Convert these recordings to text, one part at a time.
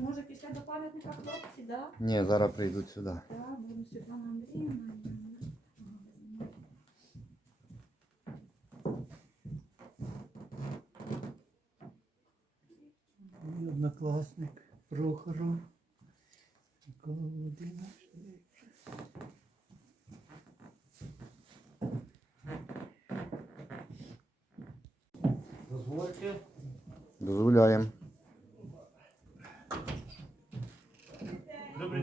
може після до пам'ятника хлопці, да? Ні, зараз прийдуть сюди. Так, буду Світлана Андріївна. Мій однокласник Прохоров. Микола Володимирович. Дозвольте. Дозволяємо.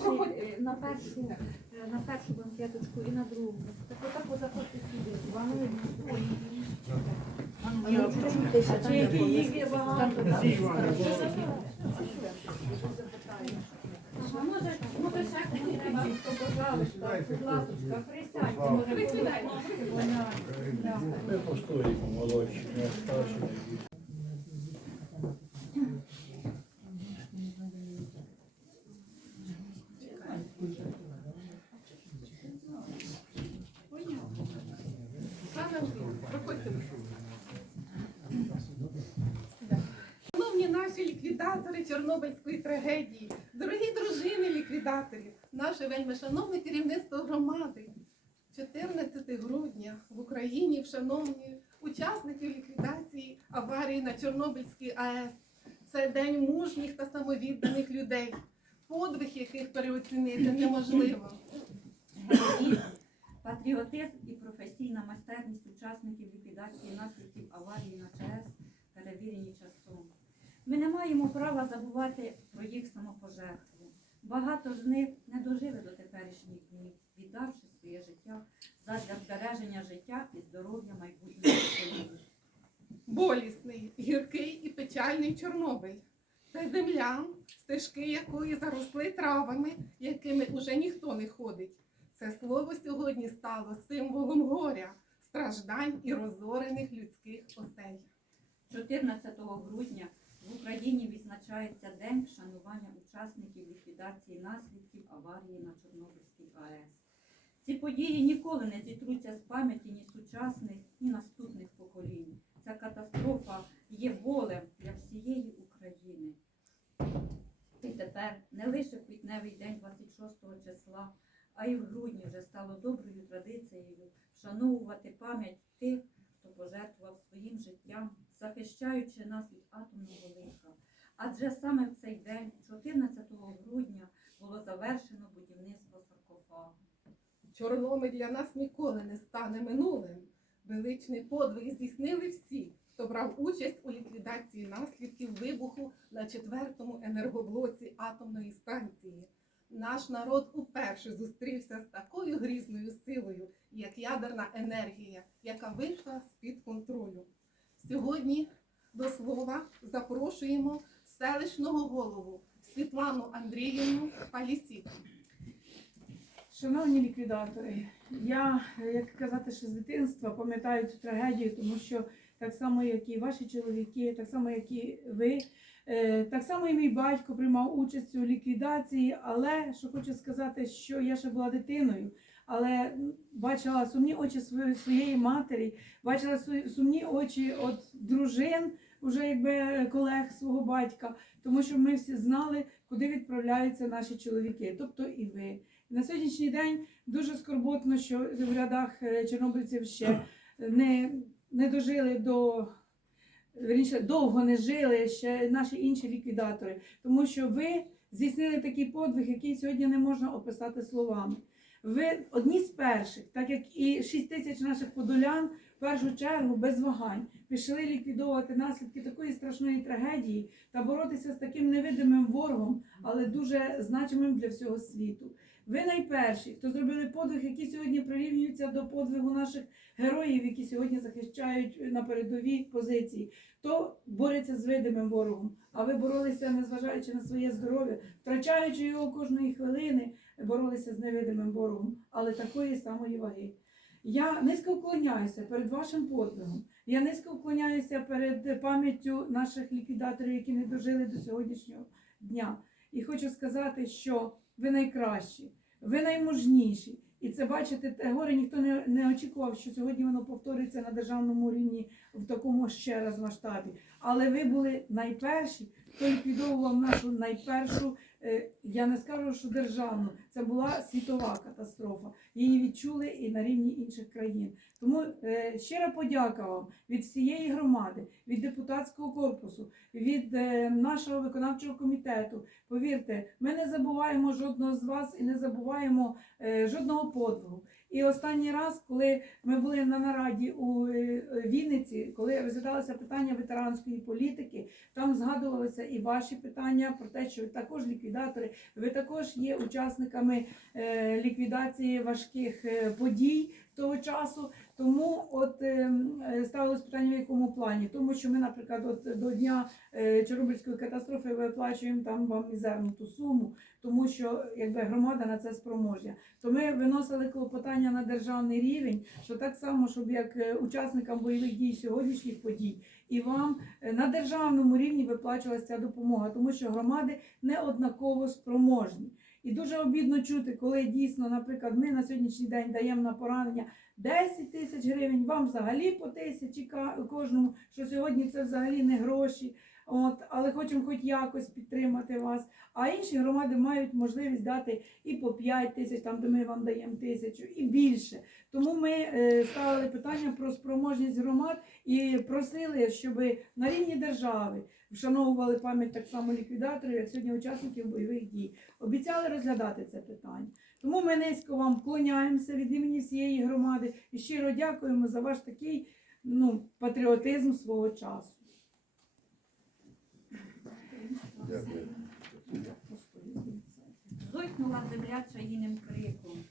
першу, е, на першу, е, на першу банкеточку і на другу. Так отаку заходьте сюди. Вам чи які їх є багато? Ага, може, може ще комусь треба, то, пожалуйста, будь ласка, присядьте, може. Ми постоїмо молодші, не старші. Шановні наші ліквідатори Чорнобильської трагедії, дорогі дружини ліквідаторів, наше вельми шановне керівництво громади. 14 грудня в Вшановлює учасників ліквідації аварії на Чорнобильській АЕС. Це день мужніх та самовідданих людей, подвиг яких переоцінити неможливо. патріотизм і професійна майстерність учасників ліквідації наслідків аварії на ЧАЕС перевірені часом. Ми не маємо права забувати про їх самопожертву. Багато з них не дожили до теперішніх днів, віддавши своє життя задля збереження життя і здоров'я майбутніх поколінь. Болісний, гіркий і печальний Чорнобиль. Це земля, стежки якої заросли травами, якими уже ніхто не ходить. Це слово сьогодні стало символом горя, страждань і розорених людських осель. 14 грудня в Україні відзначається День вшанування учасників ліквідації наслідків аварії на. Ці події ніколи не зітруться з пам'яті ні сучасних, ні наступних поколінь. Ця катастрофа є болем для всієї України. І тепер не лише в квітневий день 26 числа, а й в грудні вже стало доброю традицією вшановувати пам'ять тих, хто пожертвував своїм життям, захищаючи нас від атомного лиха. Адже саме в цей день, 14 грудня, було завершено будівництво саркофагу. Чорнобиль для нас ніколи не стане минулим. Величний подвиг здійснили всі, хто брав участь у ліквідації наслідків вибуху на четвертому енергоблоці атомної станції. Наш народ уперше зустрівся з такою грізною силою, як ядерна енергія, яка вийшла з-під контролю. Сьогодні до слова запрошуємо селищного голову Світлану Андріївну Палісік. Шановні ліквідатори, я, як казати, що з дитинства пам'ятаю цю трагедію, тому що так само, як і ваші чоловіки, так само, як і ви, е, так само і мій батько приймав участь у ліквідації, але що хочу сказати, що я ще була дитиною, але бачила сумні очі своєї матері, бачила сумні очі от дружин, уже якби колег свого батька, тому що ми всі знали, куди відправляються наші чоловіки, тобто і ви. На сьогоднішній день дуже скорботно, що в рядах е, чорнобильців ще не, не дожили до вірніше, довго не жили ще наші інші ліквідатори, тому що ви здійснили такий подвиг, який сьогодні не можна описати словами. Ви одні з перших, так як і 6 тисяч наших подолян, в першу чергу без вагань пішли ліквідовувати наслідки такої страшної трагедії та боротися з таким невидимим ворогом, але дуже значимим для всього світу. Ви найперші, хто зробили подвиг, який сьогодні прирівнюється до подвигу наших героїв, які сьогодні захищають на передовій позиції, хто бореться з видимим ворогом. А ви боролися, незважаючи на своє здоров'я, втрачаючи його кожної хвилини, боролися з невидимим ворогом, але такої самої ваги. Я низько вклоняюся перед вашим подвигом. Я низько вклоняюся перед пам'яттю наших ліквідаторів, які не дожили до сьогоднішнього дня. І хочу сказати, що ви найкращі, ви наймужніші. І це бачите, те горе ніхто не, не очікував, що сьогодні воно повториться на державному рівні в такому ще раз масштабі. Але ви були найперші, хто ліквідовував нашу найпершу, я не скажу, що державну, це була світова катастрофа. Її відчули і на рівні інших країн. Тому е, щира подяка вам від всієї громади, від депутатського корпусу, від е, нашого виконавчого комітету. Повірте, ми не забуваємо жодного з вас і не забуваємо е, жодного подвигу. І останній раз, коли ми були на нараді у е, Вінниці, коли розглядалося питання ветеранської політики, там згадувалися і ваші питання про те, що ви також ліквідатори, ви також є учасниками е, ліквідації важких е, подій того часу. Тому от е, е, ставилось питання в якому плані, тому що ми, наприклад, от до дня е, Чорнобильської катастрофи виплачуємо там вам мізерну ту суму, тому що якби громада на це спроможня. То ми виносили клопотання на державний рівень, що так само, щоб як учасникам бойових дій сьогоднішніх подій, і вам на державному рівні виплачувалася ця допомога, тому що громади не однаково спроможні. І дуже обідно чути, коли дійсно, наприклад, ми на сьогоднішній день даємо на поранення 10 тисяч гривень, вам взагалі по тисячі кожному, що сьогодні це взагалі не гроші. От, але хочемо хоч якось підтримати вас. А інші громади мають можливість дати і по 5 тисяч, там де ми вам даємо тисячу, і більше. Тому ми е, ставили питання про спроможність громад і просили, щоб на рівні держави вшановували пам'ять так само ліквідаторів, як сьогодні учасників бойових дій. Обіцяли розглядати це питання. Тому ми низько вам вклоняємося від імені всієї громади і щиро дякуємо за ваш такий ну, патріотизм свого часу. Дякую. Зойкнула земля чаїним криком.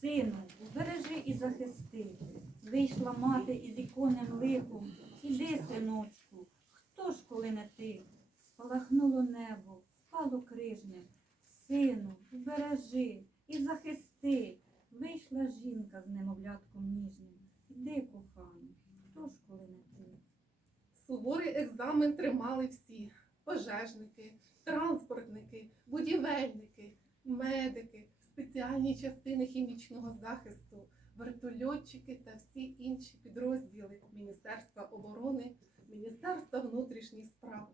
Сину, бережи і захисти. Вийшла мати із іконним лихом. Іди, синочку, хто ж коли не ти? Спалахнуло небо, впало крижне. Сину, бережи і захисти. Вийшла жінка з немовлятком ніжним. Іди, коханий, хто ж коли не ти? Суворий екзамен тримали всі: пожежники, транспортники, будівельники, медики, спеціальні частини хімічного захисту, вертольотчики та всі інші підрозділи Міністерства оборони, Міністерства внутрішніх справ.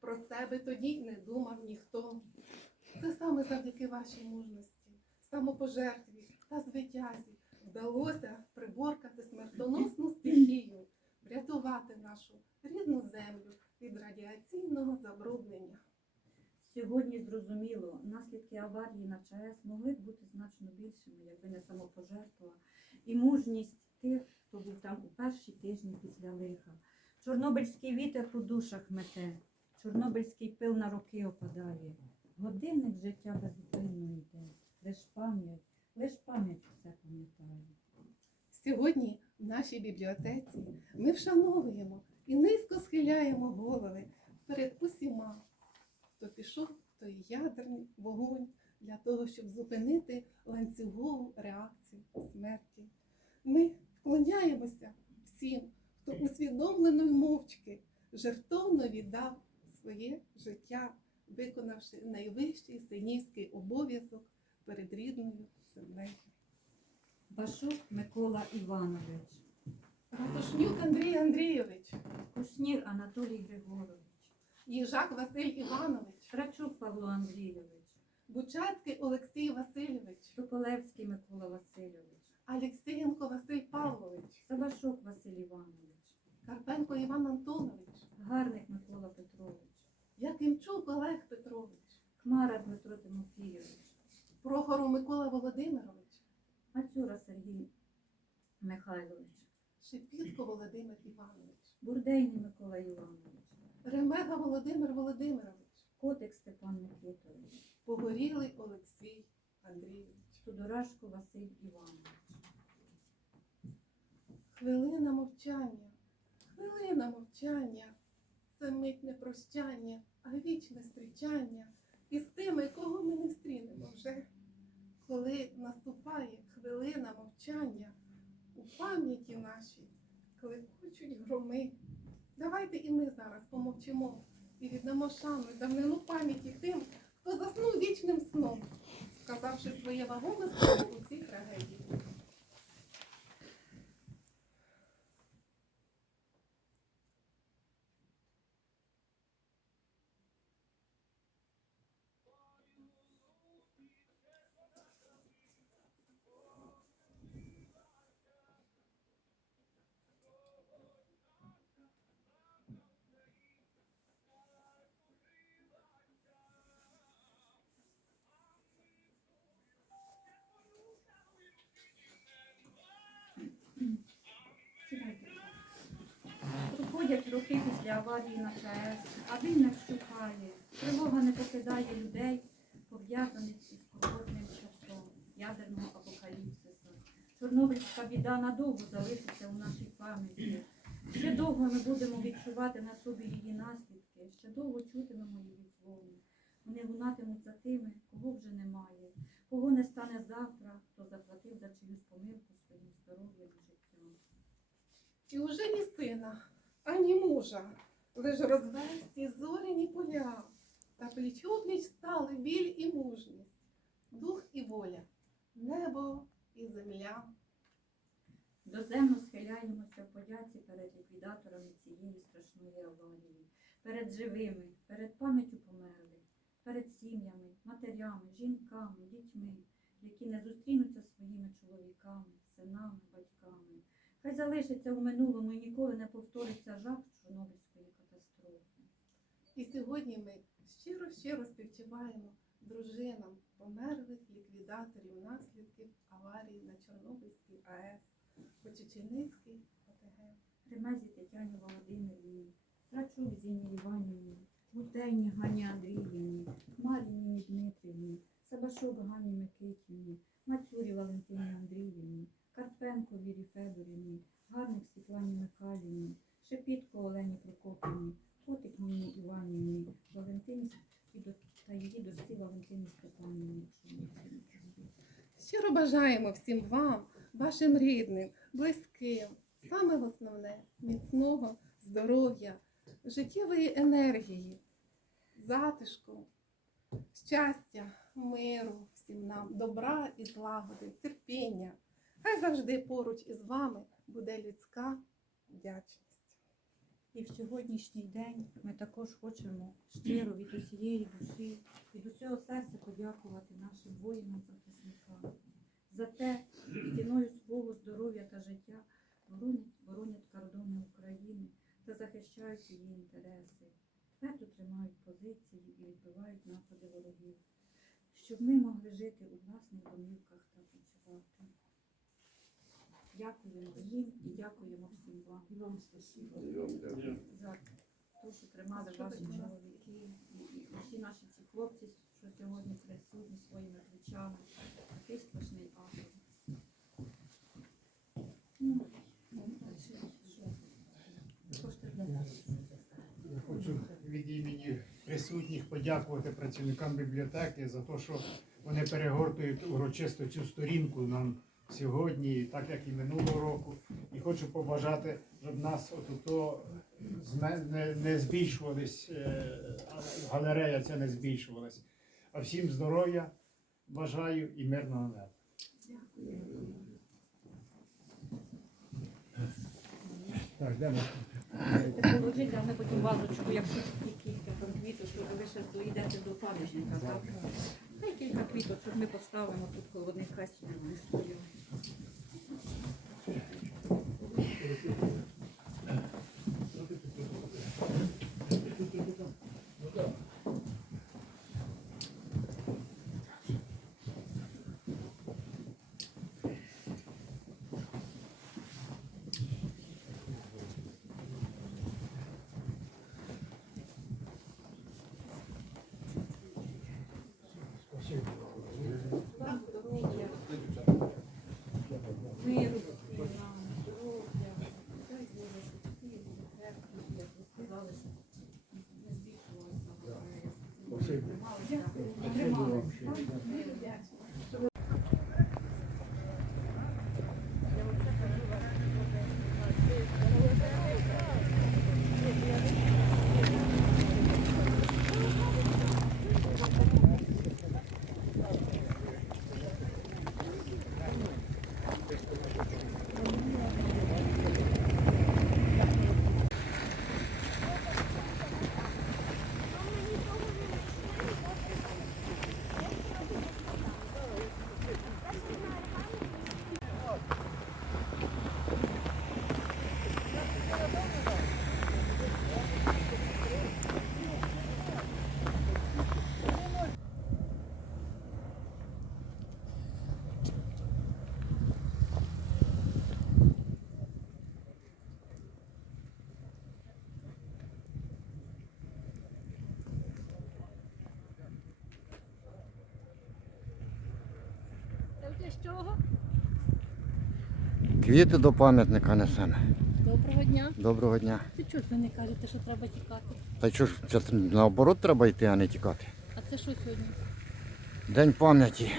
Про себе тоді не думав ніхто. Це саме завдяки вашій мужності, самопожертві та звитязі вдалося приборкати смертоносну стихію, врятувати нашу рідну землю від радіаційного забруднення. Сьогодні зрозуміло, наслідки аварії на ЧАЕС могли б бути значно більшими, якби не самопожертва і мужність тих, хто був там у перші тижні після лиха. Чорнобильський вітер у душах мете, чорнобильський пил на роки опадає. Годинник життя безупинно йде. Лиш пам'ять, лиш пам'ять все пам'ятає. Сьогодні в нашій бібліотеці ми вшановуємо і низько схиляємо голови перед усіма, хто пішов той ядерний вогонь для того, щоб зупинити ланцюгову реакцію смерті. Ми вклоняємося всім, хто усвідомлено мовчки жертовно віддав своє життя, виконавши найвищий синівський обов'язок перед рідною землею. Башук Микола Іванович, Ратушнюк Андрій Андрійович, Кушнір Анатолій Григорович, Їжак Василь Іванович, Трачук Павло Андрійович, Бучацький Олексій Васильович, Туполевський Микола Васильович, Алексієнко Василь Павлович, Савашук Василь Іванович, Карпенко Іван Антонович, Гарник Микола Петрович, Якимчук Олег Петрович, Хмара Дмитро Тимофійович, Прохоров Микола Володимирович, Мацюра Сергій Михайлович, Шепітко Володимир Іванович, Бурдейний Микола Іванович, Ремега Володимир Володимирович, Котик Степан Микитович, Погорілий Олексій Андрійович. Тодорашко Василь Іванович. Хвилина мовчання, хвилина мовчання. Це мить не прощання, а вічне зустрічання. Із тими, кого ми не стрінемо вже. Коли наступає хвилина мовчання, у пам'яті нашій клекочуть громи. Давайте і ми зараз помовчимо і віддамо шану давнину пам'яті тим, хто заснув вічним сном, сказавши своє вагоме слово у цій трагедії. Проходять роки після аварії на ЧАЕС, а він не вщухає. Тривога не покидає людей, пов'язаних із коротним часом ядерного апокаліпсису. Чорнобильська біда надовго залишиться у нашій пам'яті. Ще довго ми будемо відчувати на собі її наслідки, ще довго чутимемо її дзвони. Вони лунатимуть за тими, кого вже немає, кого не стане завтра, хто заплатив за чиюсь помилку своїм здоров'ям і життям. І уже ні сина, ані мужа, лиш розверсті зоряні поля, та пліч-опліч стали біль і мужність, дух і воля, небо і земля. Доземно схиляємося в подяці перед ліквідаторами цієї страшної аварії, перед живими, перед пам'яттю померлих, перед сім'ями, матерями, жінками, дітьми, які не зустрінуться своїми чоловіками, синами, батьками. Хай залишиться у минулому і ніколи не повториться жах Чорнобильської катастрофи. І сьогодні ми щиро-щиро співчуваємо дружинам померлих ліквідаторів наслідків аварії на Чорнобильській АЕС, Почеченицькій ОТГ. Ремезі Тетяні Володимирівні, Трачук Зіні Іванівні, Гутейні Гані Андріївні, Маріні Дмитрівні, Сабашок Гані Микитівні, Мацюрі Валентині Андріївні, Карпенко Вірі Федорівні, Гарник Світлані Михайлівні, Шепітко Олені Прокопівні, Котик Ніні Іванівні, Валентині та її дочці Валентині Степанівні. Щиро бажаємо всім вам, вашим рідним, близьким, саме основне міцного здоров'я, життєвої енергії, затишку, щастя, миру всім нам, добра і злагоди, завжди поруч із вами буде людська вдячність. І в сьогоднішній день ми також хочемо щиро від усієї душі, від усього серця подякувати нашим воїнам-захисникам за те, що стіною свого здоров'я та життя боронять, боронять кордони України та захищають її інтереси, твердо тримають позиції і відбивають напади ворогів, щоб ми могли жити у власних домівках та працювати. Дякуємо їм і дякуємо всім вам. І вам дякую. за те, що тримали ваші чоловіки і, і усі наші ці хлопці, що сьогодні присутні своїми плечами. Такий страшний акт. Ну, ти Я хочу від імені присутніх подякувати працівникам бібліотеки за те, що вони перегортують урочисто цю сторінку нам сьогодні, так як і минулого року. І хочу побажати, щоб нас отуто не, не збільшувались, е, галерея ця не збільшувалась. А всім здоров'я бажаю і мирного неба. Так, де ми? Можете положити, а ми потім вазочку, якщо кілька там квіточок, ви ще доїдете до пам'ятника, так? Та й кілька квіточок ми поставимо тут холодника собі diminuído Квіти до пам'ятника несемо. Доброго дня. Доброго дня. Ти чого ж ви не кажете, що треба тікати? Та чого ж, це наоборот треба йти, а не тікати. А це що сьогодні? День пам'яті,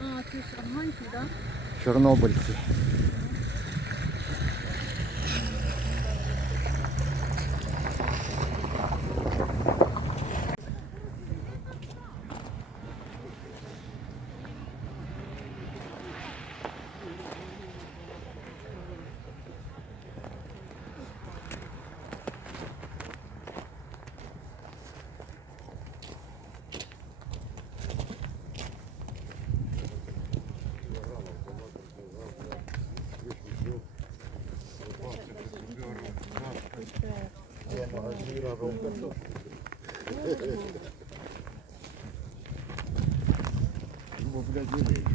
А, це ж афганці, так? Да? чорнобильці. Шановні,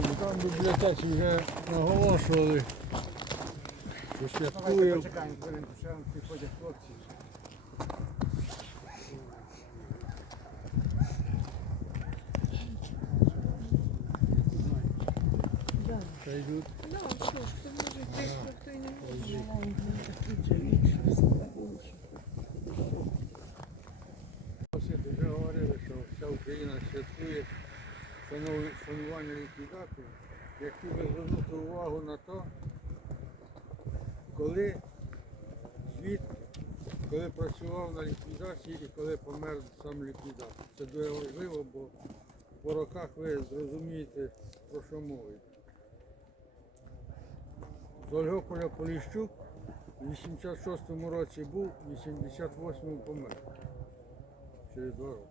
там бібліотеці вже наголошували, святкує. почекаємо хвилинку, ще нам приходять хлопці. Та йдуть. Вже говорили, що вся Україна святкує шану- шанування ліквідаторів. Я хотів би звернути увагу на те, коли звіт, коли працював на ліквідації і коли помер сам ліквідатор. Це дуже важливо, бо по роках ви зрозумієте, про що йде. З Ольгополя Поліщук в 86-му році був, в 88-му помер. Через два роки.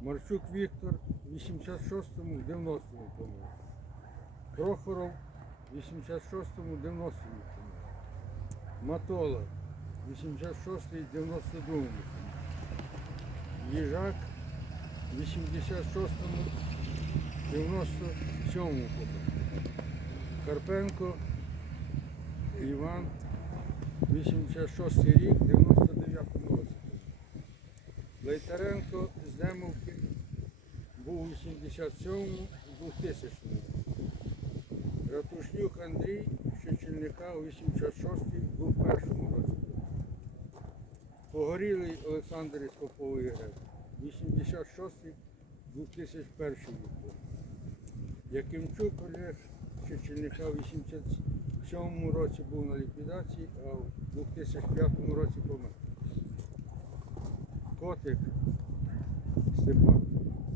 Марчук Віктор в 86-му, в 90-му помер. Прохоров в 86-му, 90-му помер. Матола 86-й, 92-му помер. Їжак в 86-му, 97-му. Карпенко Іван 86 й рік, 99 році. Лейтаренко з Демовки був у 87-му, 2000 Ратушнюк Андрій Щечільника у 86-й, був першому році. Погорілий Олександр із Попової Греби, 86-й, 2001 рік. Якимчук Олег Чечільника в 87 році був на ліквідації, а в 2005 році помер. Котик Степан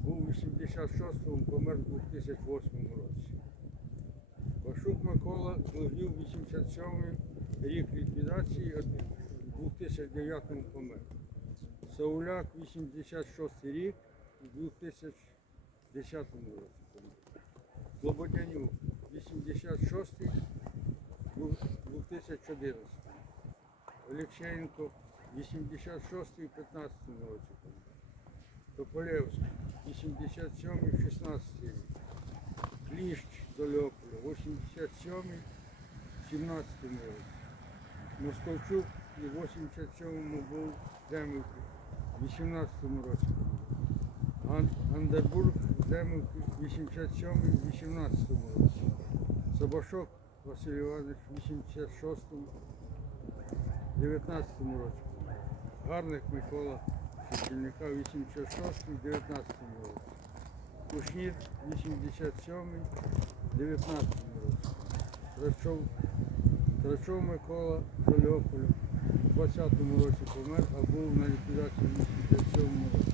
був у 86-му, помер в 2008 році. Пашук Микола служив 87-й рік ліквідації, а 2009-му помер. Сауляк 86 рік, у 2010 році помер. Слободянюк 86 у 2011. Олексєнко 86 у 15 році помер. Тополевський 87 у 16 рік. Кліщ з Олеополя 87 у 17 році. Московчук і в 87-му був Демівки, в 18-му році. Ган- Гандербург Демівки, 87-му, в 18-му році. Собашок Василь Іванович, в 86-му, 19-му році. Гарник Микола Шевченника, 86-му, 19-му році. Кушнір, 87-й, 19-му році. Трачов Микола з Олеополя в 20-му році помер, а був на ліквідації в 87-му році.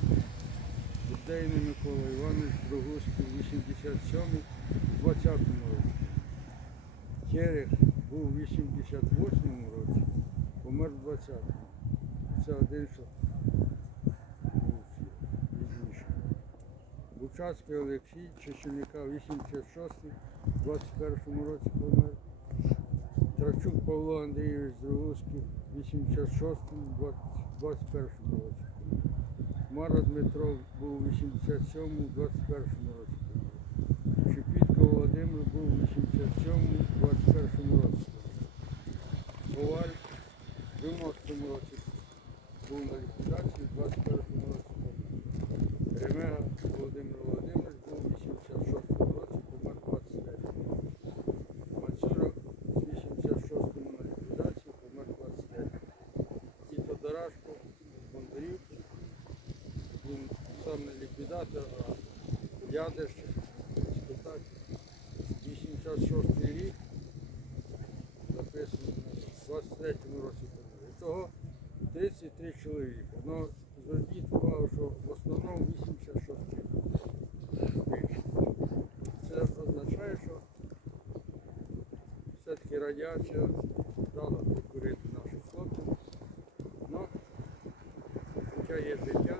Будейний Микола Іванович Рогузький в 87-му, в 20-му році. Терех був в 88-му році, помер в 20-му. Це один, що пізніше. Бучацький Олексій, Чечільника 86-й, в 21-му році помер. Трачук Павло Андрійович Зрогуський, 86-му, 21-му році. Мара Дмитро був у 87-му, 21-му році. Шепітко Володимир був у 87-му, 21-му році. Коваль в 90-му році був на ліквідації, в 21-му році. Ремега Володимир Володимирович був у 86-му році, помер 23-му році. Мацюра з 86-му на ліквідацію, помер 23-му. І Тодорашко, Бондарів, він сам не ліквідатор, а ядер, спитати. 86 рік записано в 23-му році помер. І того 33 чоловіка. Ну, зробіть увагу, що в основному 86 рік. Це означає, що все-таки радіація дала покурити наших хлопців. Ну, хоча є життя,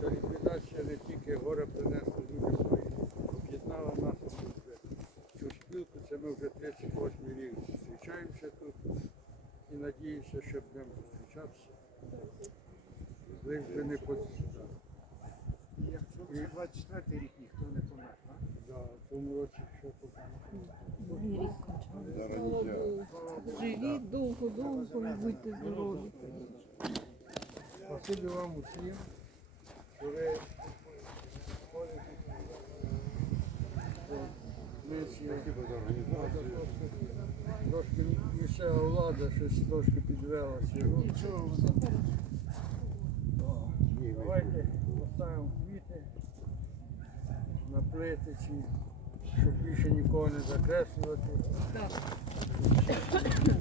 ця ліквідація не тільки горе принесла людям, а й об'єднала нас вже. Цю спілку це ми вже 38 рік зустрічаємося тут і надіюся, що будемо зустрічатися. Лиш би не по Якщо вже 24 рік ніхто не помер, так? да, в цьому році ще поки. Живіть довго, довго і будьте здорові. Спасибі вам усім. Трошки місцева влада щось трошки підвелася. Давайте поставимо квіти на плитиці, щоб більше нікого не закреслювати. Ну,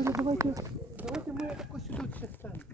Кажу, давайте, давайте ми якось сюди ще станемо.